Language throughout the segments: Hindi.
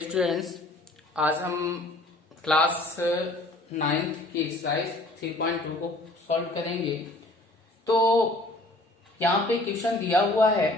स्टूडेंट्स, आज हम क्लास 9th की एक्सरसाइज 3.2 को सॉल्व करेंगे। तो यहाँ पे क्वेश्चन दिया हुआ है,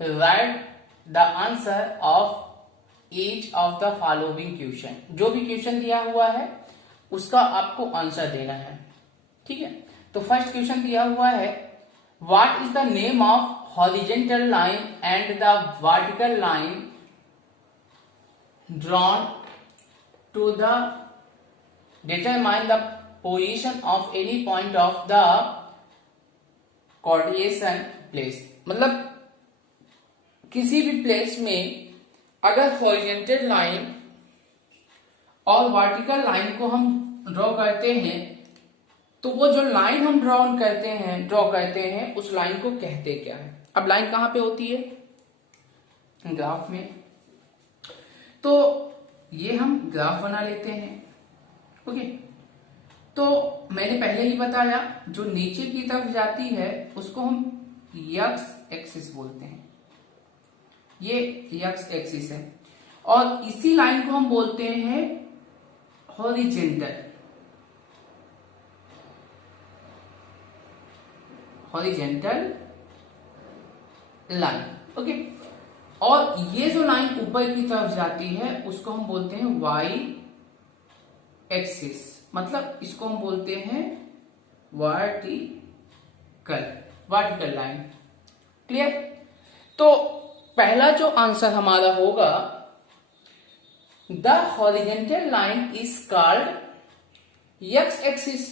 write the answer of each of the following question. जो भी क्वेश्चन दिया हुआ है उसका आपको आंसर देना है। ठीक है, तो फर्स्ट क्वेश्चन दिया हुआ है, what is the name of horizontal line and the vertical line drawn to the determine the position of any point of the coordination place। मतलब किसी भी प्लेस में अगर हॉरिजॉन्टल लाइन और वर्टिकल लाइन को हम ड्रॉ करते हैं तो वो जो लाइन हम ड्रॉ करते हैं उस लाइन को कहते क्या है। अब लाइन कहां पे होती है? ग्राफ में। तो ये हम ग्राफ बना लेते हैं। ओके, तो मैंने पहले ही बताया, जो नीचे की तरफ जाती है उसको हम एक्स एक्सिस बोलते हैं। ये एक्स एक्सिस है और इसी लाइन को हम बोलते हैं हॉरिजॉन्टल लाइन। ओके, और ये जो लाइन ऊपर की तरफ जाती है उसको हम बोलते हैं वाई एक्सिस, मतलब इसको हम बोलते हैं वर्टिकल लाइन। क्लियर? तो पहला जो आंसर हमारा होगा, the horizontal line is called x axis.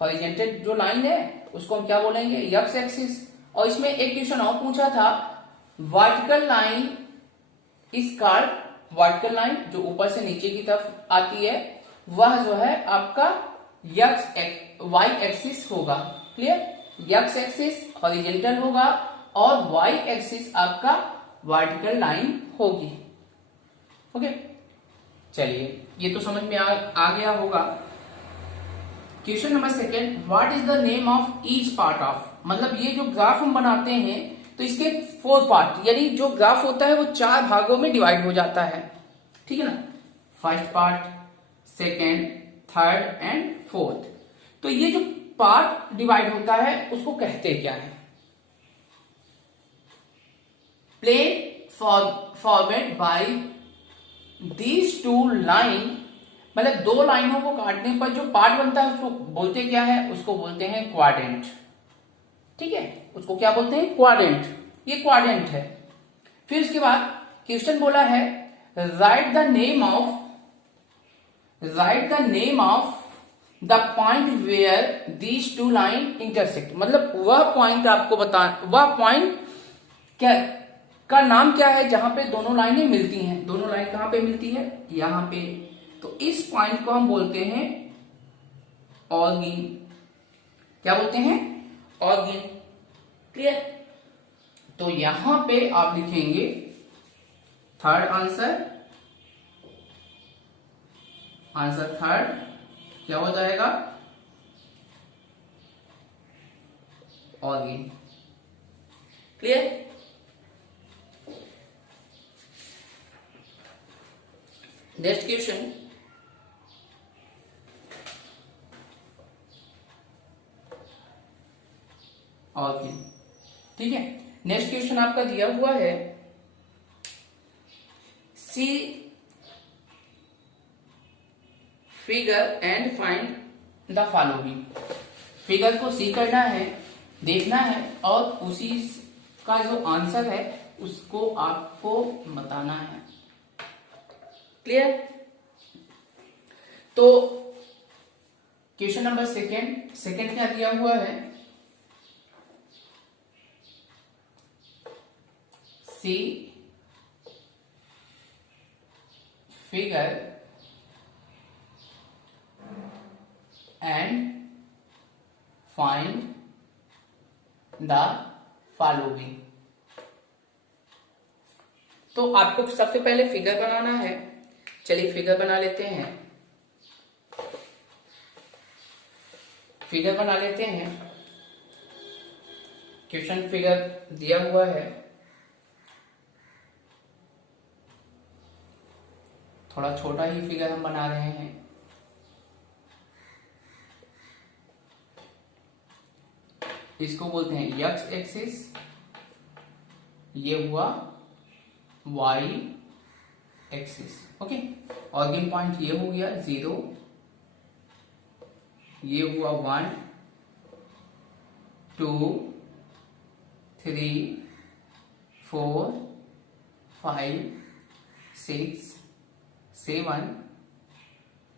Horizontal जो लाइन है उसको हम क्या बोलेंगे? X axis. और इसमें एक क्वेश्चन और पूछा था, vertical line is called, vertical line जो ऊपर से नीचे की तरफ आती है वह जो है आपका वाई एक्सिस होगा। क्लियर? एक्स एक्सिस हॉरिजॉन्टल होगा और वाई एक्सिस आपका वर्टिकल लाइन होगी। ओके, चलिए ये तो समझ में आ गया होगा। Question number second, what is the name of each part of. मतलब ये जो ग्राफ हम बनाते हैं तो इसके 4 पार्ट, यानी जो ग्राफ होता है वो 4 भागों में डिवाइड हो जाता है। ठीक है ना? First part, second, third and fourth. तो ये जो पार्ट डिवाइड होता है उसको कहते क्या है? Plane formed by these 2 line, मतलब 2 लाइनों को काटने पर जो पार्ट बनता है उसको बोलते क्या है? उसको बोलते हैं क्वाड्रेंट। ठीक है, उसको क्या बोलते हैं? क्वाड्रेंट। ये क्वाड्रेंट है। फिर उसके बाद क्वेश्चन बोला है, write the name of the point where these 2 line intersect. मतलब वह पॉइंट आपको वह पॉइंट क्या का नाम क्या है जहां पे दोनों लाइनें मिलती हैं। दोनों लाइन कहां पे मिलती है? यहां पे। तो इस पॉइंट को हम बोलते हैं ऑर्गिन। क्या बोलते हैं? ऑर्गिन। क्लियर? तो यहां पे आप लिखेंगे थर्ड आंसर थर्ड क्या हो जाएगा? Origin. Clear? Next question, origin. ठीक है, नेक्स्ट क्वेश्चन आपका दिया हुआ है, see figure and find the following. Figure को सी करना है, देखना है और उसी का जो आंसर है उसको आपको बताना है। क्लियर? तो क्वेश्चन नंबर सेकेंड क्या दिया हुआ है, see figure and find the following. तो आपको सबसे पहले फिगर बनाना है। चलिए फिगर बना लेते हैं। क्वेश्चन फिगर दिया हुआ है, थोड़ा छोटा ही फिगर हम बना रहे हैं। इसको बोलते हैं एक्स एक्सिस, ये हुआ Y axis. Okay, origin point ये हो गया 0, ये हुआ 1 2 3 4 5 6 7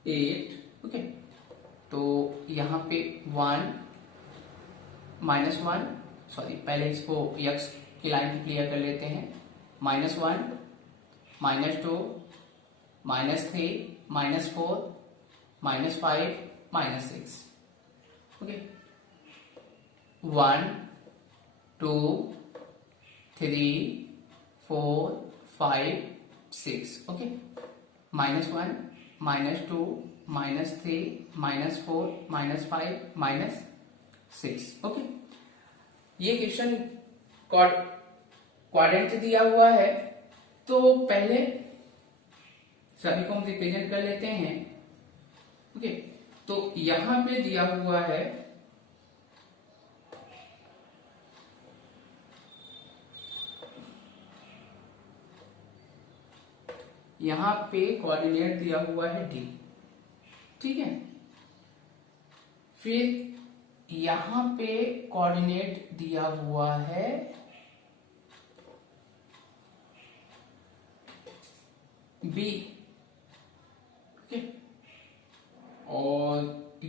8। ओके, तो यहाँ पे 1 -1, सॉरी पहले इसको यक्स की लाइन क्लियर कर लेते हैं। -1 -2 -3 -4 -5 -6। ओके, 1 2 3 4 5 6। ओके, -1 -2 -3 -4 -5 -6। ओके, ये क्वेश्चन क्वाड्रेंट दिया हुआ है, तो पहले सभी को हम रिप्रेजेंट कर लेते हैं। ओके, तो यहां पे दिया हुआ है यहां पे कोऑर्डिनेट दिया हुआ है डी, ठीक है। फिर यहां पे कोऑर्डिनेट दिया हुआ है बी, ओके, और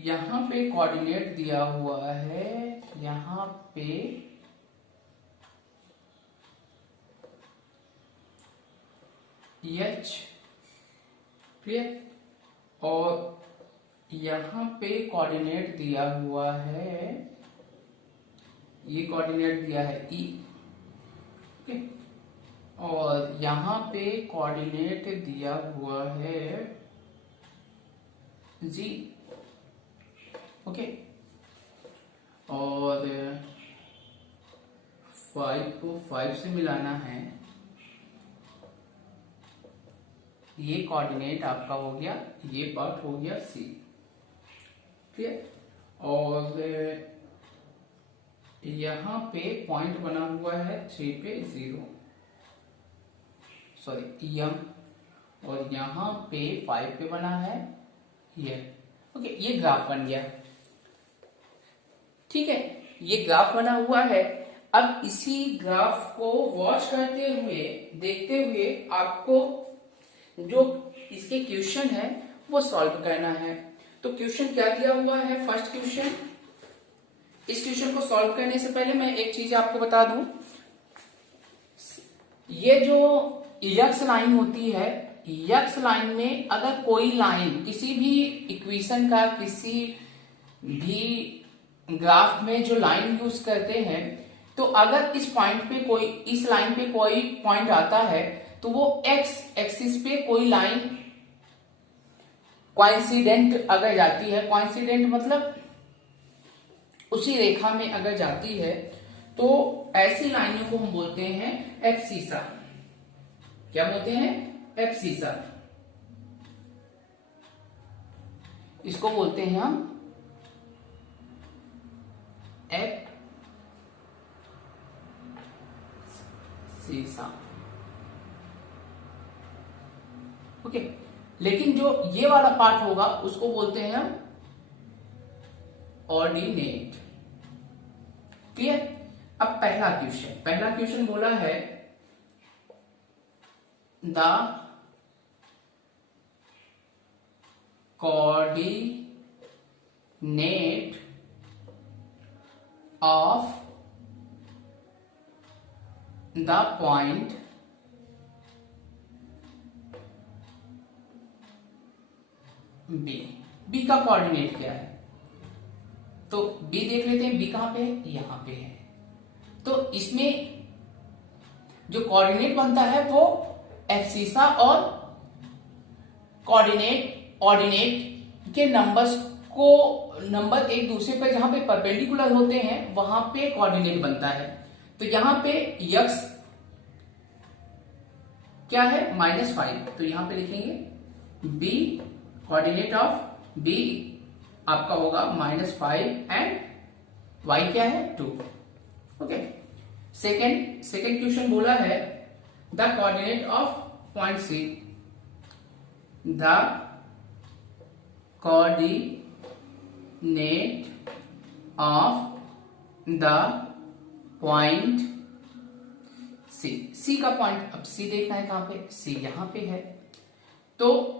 यहां पे कोऑर्डिनेट दिया हुआ है यहां पे एच, क्लियर, और यहां पे कोऑर्डिनेट दिया हुआ है, ये कोऑर्डिनेट दिया है ई, ओके, और यहां पे कोऑर्डिनेट दिया हुआ है जी, ओके, और 5 को 5 से मिलाना है, ये कोऑर्डिनेट आपका हो गया, ये पार्ट हो गया सी, क्लियर, और यहां पे पॉइंट बना हुआ है 3 पे 0, सॉरी एम, और यहां पे 5 पे बना है ये, ओके, ये ग्राफ बन गया, ठीक है, ये ग्राफ बना हुआ है। अब इसी ग्राफ को वॉच करते हुए, देखते हुए आपको जो इसके क्वेश्चन है वो सॉल्व करना है। तो क्वेश्चन क्या दिया हुआ है, फर्स्ट क्वेश्चन। इस क्वेश्चन को सॉल्व करने से पहले मैं एक चीज आपको बता दूं, ये जो यक्स लाइन होती है, यक्स लाइन में अगर कोई लाइन किसी भी इक्वेशन का, किसी भी ग्राफ में जो लाइन यूज करते हैं, तो अगर इस पॉइंट पे कोई, इस लाइन पे कोई पॉइंट आता है, तो वो एक्स एक्सिस पे कोई लाइन कोइंसिडेंट अगर जाती है, कोइंसिडेंट मतलब उसी रेखा में अगर जाती है, तो ऐसी लाइनों को हम बोलते हैं एब्सिसा। क्या बोलते हैं, एब्सिसा। इसको बोलते हैं हम एब्सिसा, ओके। लेकिन जो ये वाला पार्ट होगा उसको बोलते हैं हम ऑर्डिनेट, क्लियर। अब पहला क्वेश्चन बोला है the coordinate of the point B का कोऑर्डिनेट क्या है, तो बी देख लेते हैं, बी कहां पे है, यहां पे है। तो इसमें जो कोऑर्डिनेट बनता है वो एब्सिसा और ऑर्डिनेट के नंबर्स को, नंबर एक दूसरे पर जहां पे परपेंडिकुलर होते हैं वहां पे कोऑर्डिनेट बनता है। तो यहां पे यक्स क्या है, -5, तो यहां पे लिखेंगे बी कोऑर्डिनेट ऑफ बी आपका होगा -5 एंड y क्या है 2। ओके, सेकेंड क्वेश्चन बोला है the coordinate of point C, the coordinate of the point C का पॉइंट, अब सी देखना है कहां पे, सी यहां पे है, तो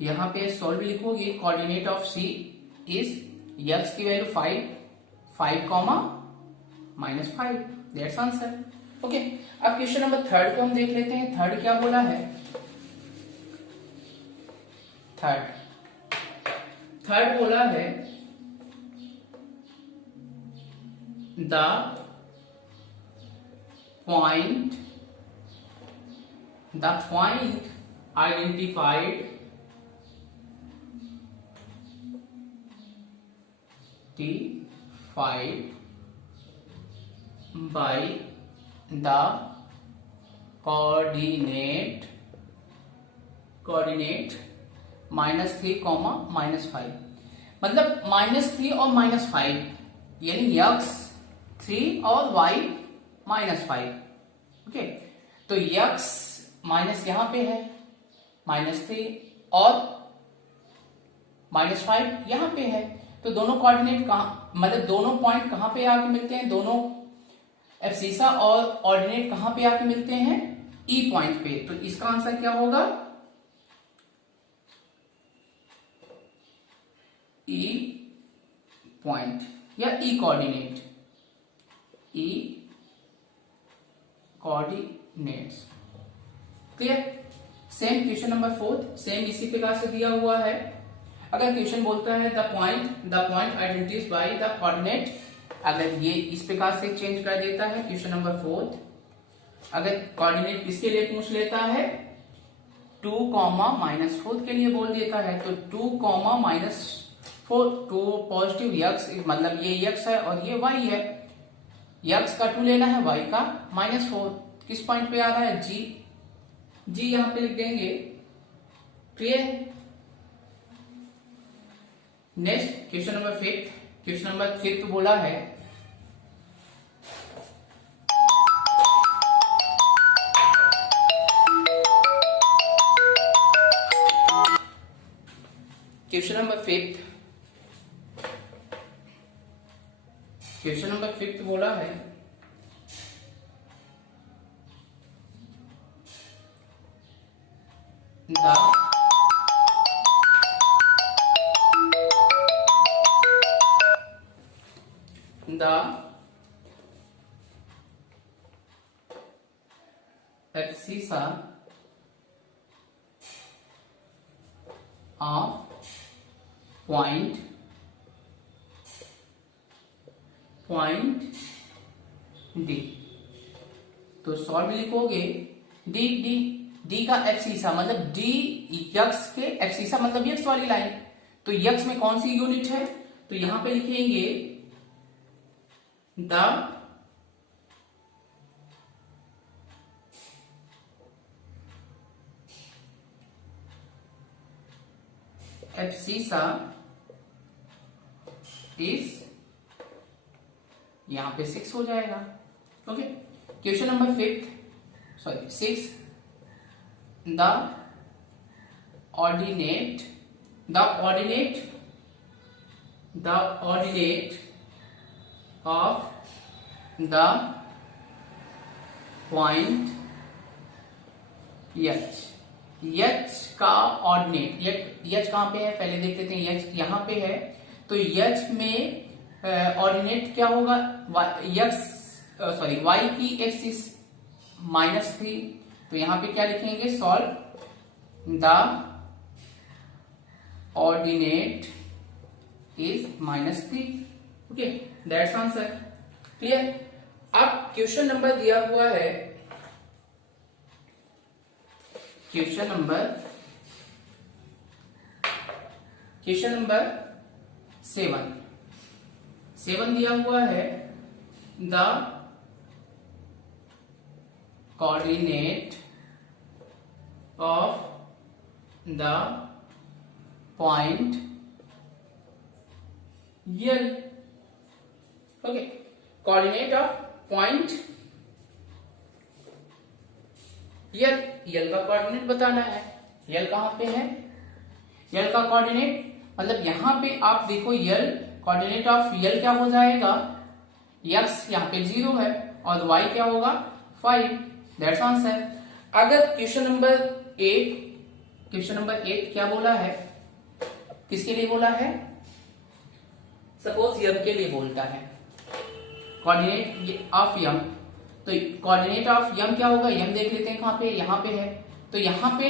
यहां पे सॉल्व लिखोगे coordinate of C is x की value 5 comma -5, that's answer. Okay, अब क्वेश्चन नंबर 3 को हम देख लेते हैं। थर्ड क्या बोला है, थर्ड बोला है the point identified by the coordinate -3, -5, मतलब -3 और -5 यानी x 3 और y -5। ओके, तो x माइनस यहां पे है -3 और -5 यहां पे है, तो दोनों कोऑर्डिनेट कहां, मतलब दोनों पॉइंट कहां पे आके मिलते हैं, दोनों एब्सिसा और ऑर्डिनेट कहां पे आके मिलते हैं, ई पॉइंट पे। तो इसका आंसर क्या होगा, ई पॉइंट या E coordinates. Clear. Same question number 4 same इसी प्रकार से दिया हुआ है। अगर क्वेश्चन बोलता है the point identified by the coordinate, अगर ये इस प्रकार से चेंज कर देता है क्वेश्चन नंबर 4, अगर कोऑर्डिनेट किसके लिए पूछ लेता है 2, -4 के लिए बोल देता है, तो 2, -4 2 पॉजिटिव यक्स, मतलब ये यक्स है और ये वाई है, यक्स का 2 लेना है, वाई का -4, किस पॉइंट पे आ रहा है, जी यहां पे लिख देंगे। Clear. Next question number 5, question number 5 बोला है क्वेश्चन नंबर 5 बोला है the abscissa of point D, तो सॉल्व लिखोगे डी का एब्सिसा, मतलब डी यक्स के एब्सिसा मतलब यक्स वाली लाइन, तो यक्स में कौन सी यूनिट है, तो यहां पे लिखेंगे द एब्सिसा इज, यहां पे 6 हो जाएगा। Okay, question number 6 the ordinate of the point H का ऑर्डिनेट, एच कहां पे है पहले देख लेते हैं, एच यहां पे है, तो एच में ऑर्डिनेट क्या होगा, वाई की एक्सिस -3, तो यहां पे क्या लिखेंगे, solve the ordinate is -3। Okay, that's answer. Clear. अब क्वेश्चन नंबर दिया हुआ है, क्वेश्चन नंबर 7 दिया हुआ है the coordinate of the point L. Okay, coordinate of point L, L का कोऑर्डिनेट बताना है। यल कहां पे है? यल का कोऑर्डिनेट मतलब यहां पे आप देखो, यल कोऑर्डिनेट ऑफ यल क्या हो जाएगा, x यहाँ पे 0 है और y क्या होगा 5। That's answer. अगर क्वेश्चन नंबर 8 क्या बोला है, किसके लिए बोला है? सपोज यम के लिए बोलता है, कोऑर्डिनेट ऑफ यम। तो कोऑर्डिनेट ऑफ यम क्या होगा, यम देख लेते हैं कहां पे, यहां पे है। तो यहां पे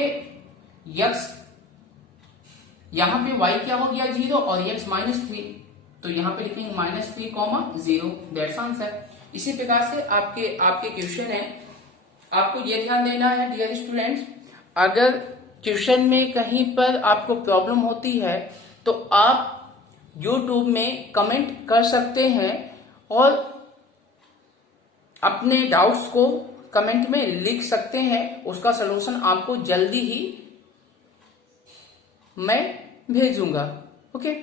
x, यहां पे y क्या हो गया 0 और x -3, तो यहां पे लिखेंगे -3, 0। That's answer. इसी प्रकार से आपके क्वेश्चन है, आपको ये ध्यान देना है डियर स्टूडेंट्स, अगर क्वेश्चन में कहीं पर आपको प्रॉब्लम होती है तो आप YouTube में कमेंट कर सकते हैं और अपने डाउट्स को कमेंट में लिख सकते हैं। उसका सलूशन आपको जल्दी ही मैं भेजूंगा। ओके।